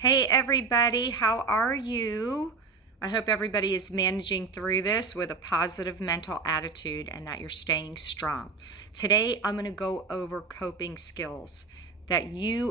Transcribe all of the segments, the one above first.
Hey everybody, how are you? I hope everybody is managing through this with a positive mental attitude and that you're staying strong. Today, I'm going to go over coping skills that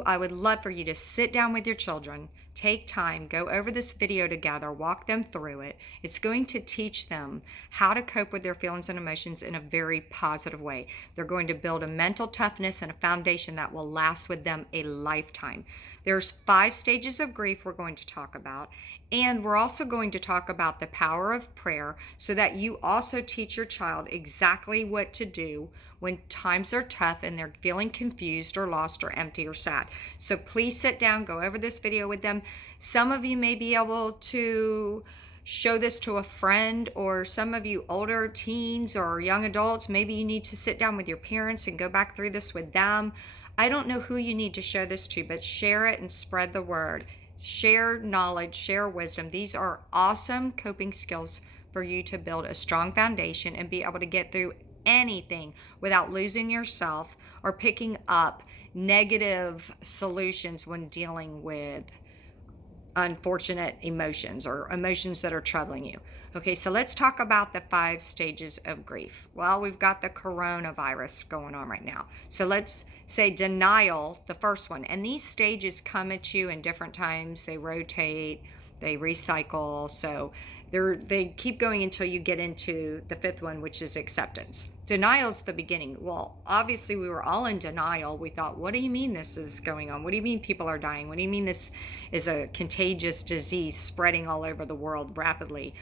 I would love for you to sit down with your children, take time, go over this video together, walk them through it. It's going to teach them how to cope with their feelings and emotions in a very positive way. They're going to build a mental toughness and a foundation that will last with them a lifetime. There's 5 stages of grief we're going to talk about, and we're also going to talk about the power of prayer so that you also teach your child exactly what to do when times are tough and they're feeling confused or lost or empty or sad. So please sit down, go over this video with them. Some of you may be able to show this to a friend, or some of you older teens or young adults, maybe you need to sit down with your parents and go back through this with them. I don't know who you need to show this to, but share it and spread the word. Share knowledge, share wisdom. These are awesome coping skills for you to build a strong foundation and be able to get through anything without losing yourself or picking up negative solutions when dealing with unfortunate emotions or emotions that are troubling you. Okay, so let's talk about the 5 stages of grief. Well, we've got the coronavirus going on right now. So let's say denial, the first one. And these stages come at you in different times. They rotate, they recycle. So they keep going until you get into the 5th one, which is acceptance. Denial's the beginning. Well, obviously we were all in denial. We thought, what do you mean this is going on? What do you mean people are dying? What do you mean this is a contagious disease spreading all over the world rapidly?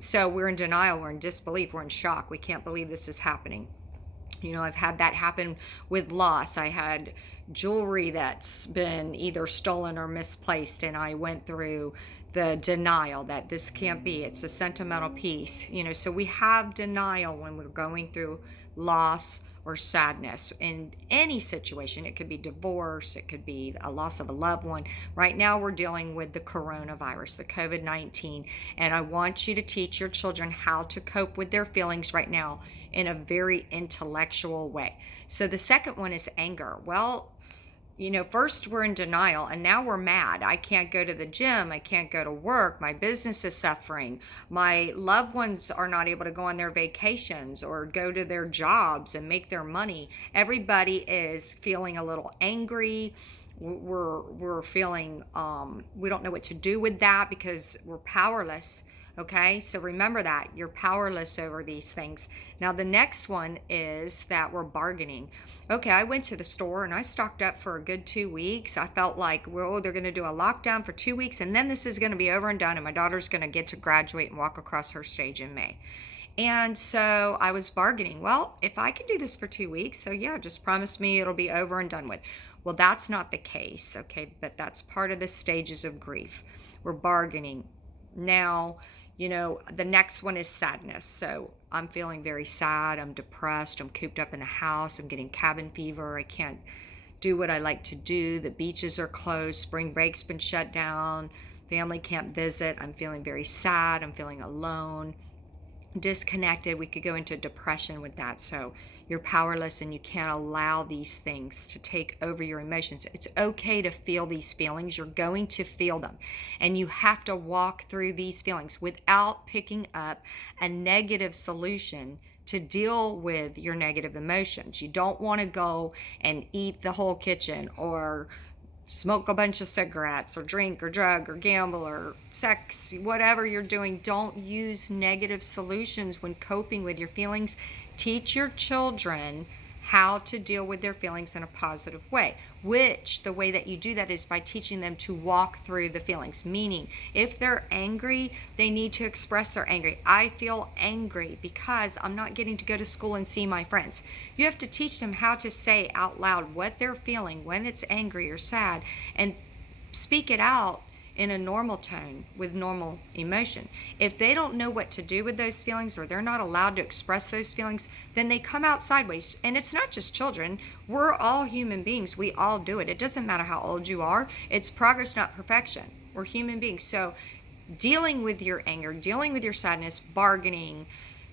So we're in denial, we're in disbelief, we're in shock. We can't believe this is happening. You know, I've had that happen with loss. I had jewelry that's been either stolen or misplaced, and I went through the denial that this can't be. It's a sentimental piece. You know, so we have denial when we're going through loss or sadness in any situation. It could be divorce, it could be a loss of a loved one. Right now we're dealing with the coronavirus, the COVID-19, and I want you to teach your children how to cope with their feelings right now in a very intellectual way. So the second one is anger. Well, you know, first we're in denial and now we're mad. I can't go to the gym. I can't go to work. My business is suffering. My loved ones are not able to go on their vacations or go to their jobs and make their money. Everybody is feeling a little angry. We're feeling, we don't know what to do with that because we're powerless. Okay, so remember that you're powerless over these things. Now, the next one is that we're bargaining. Okay, I went to the store and I stocked up for a good 2 weeks. I felt like, well, they're going to do a lockdown for 2 weeks and then this is going to be over and done and my daughter's going to get to graduate and walk across her stage in May. And so I was bargaining. Well, if I can do this for 2 weeks, so yeah, just promise me it'll be over and done with. Well, that's not the case, okay, but that's part of the stages of grief. We're bargaining. Now, you know, the next one is sadness. So I'm feeling very sad. I'm depressed. I'm cooped up in the house. I'm getting cabin fever. I can't do what I like to do. The beaches are closed. Spring break's been shut down. Family can't visit. I'm feeling very sad. I'm feeling alone, disconnected. We could go into depression with that. So you're powerless and you can't allow these things to take over your emotions. It's okay to feel these feelings. You're going to feel them. And you have to walk through these feelings without picking up a negative solution to deal with your negative emotions. You don't want to go and eat the whole kitchen or smoke a bunch of cigarettes or drink or drug or gamble or sex, whatever you're doing. Don't use negative solutions when coping with your feelings. Teach your children how to deal with their feelings in a positive way, which the way that you do that is by teaching them to walk through the feelings. Meaning, if they're angry, they need to express their anger. I feel angry because I'm not getting to go to school and see my friends. You have to teach them how to say out loud what they're feeling when it's angry or sad and speak it out in a normal tone with normal emotion. If they don't know what to do with those feelings or they're not allowed to express those feelings, then they come out sideways. And it's not just children. We're all human beings. We all do it. It doesn't matter how old you are. It's progress, not perfection. We're human beings. So dealing with your anger, dealing with your sadness, bargaining,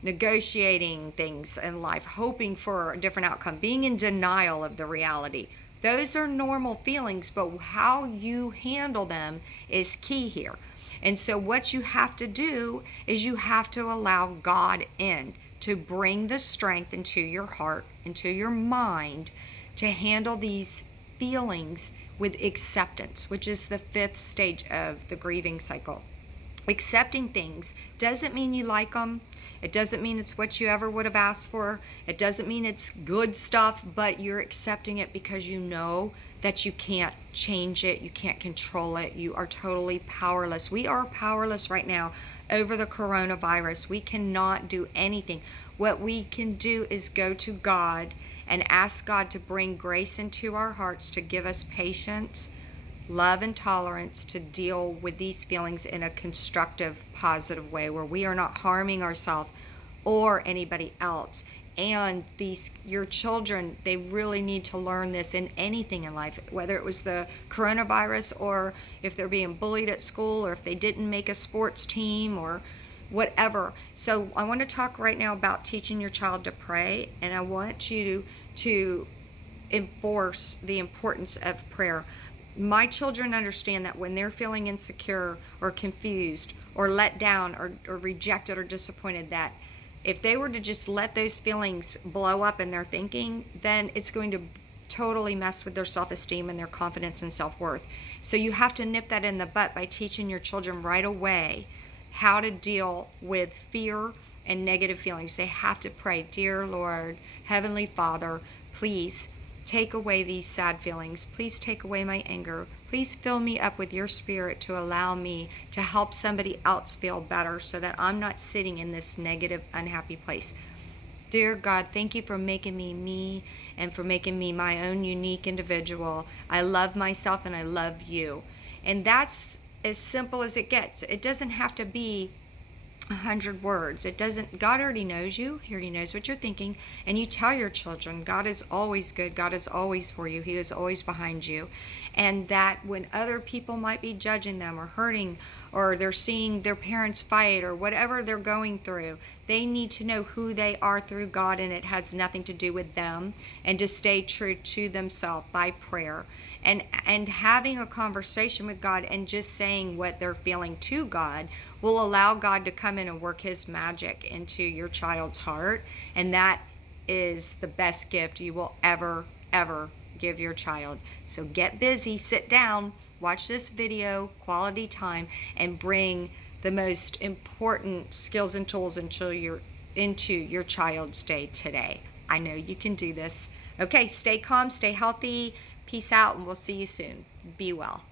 negotiating things in life, hoping for a different outcome, being in denial of the reality, Those are normal feelings, but how you handle them is key here. And so what you have to do is you have to allow God in to bring the strength into your heart, into your mind, to handle these feelings with acceptance, which is the 5th stage of the grieving cycle. Accepting things doesn't mean you like them. It doesn't mean it's what you ever would have asked for. It doesn't mean it's good stuff, but you're accepting it because you know that you can't change it. You can't control it. You are totally powerless. We are powerless right now over the coronavirus. We cannot do anything. What we can do is go to God and ask God to bring grace into our hearts, to give us patience, love, and tolerance to deal with these feelings in a constructive, positive way where we are not harming ourselves or anybody else. And your children, they really need to learn this in anything in life, whether it was the coronavirus or if they're being bullied at school or if they didn't make a sports team or whatever. So I want to talk right now about teaching your child to pray, and I want you to enforce the importance of prayer. My children understand that when they're feeling insecure or confused or let down or rejected or disappointed, that if they were to just let those feelings blow up in their thinking, then it's going to totally mess with their self-esteem and their confidence and self-worth. So you have to nip that in the butt by teaching your children right away how to deal with fear and negative feelings. They have to pray, "Dear Lord, Heavenly Father, please take away these sad feelings. Please take away my anger. Please fill me up with your spirit to allow me to help somebody else feel better so that I'm not sitting in this negative, unhappy place. Dear God, thank you for making me me and for making me my own unique individual. I love myself and I love you." And that's as simple as it gets. It doesn't have to be 100 words. It doesn't. God already knows you. He already knows what you're thinking. And you tell your children, God is always good. God is always for you. He is always behind you. And that when other people might be judging them or hurting, or they're seeing their parents fight or whatever they're going through, they need to know who they are through God, and it has nothing to do with them, and to stay true to themselves by prayer. And having a conversation with God and just saying what they're feeling to God will allow God to come in and work his magic into your child's heart. And that is the best gift you will ever give your child. So get busy, sit down, watch this video, quality time, and bring the most important skills and tools into your child's day today. I know you can do this. Okay, stay calm, stay healthy. Peace out, and we'll see you soon. Be well.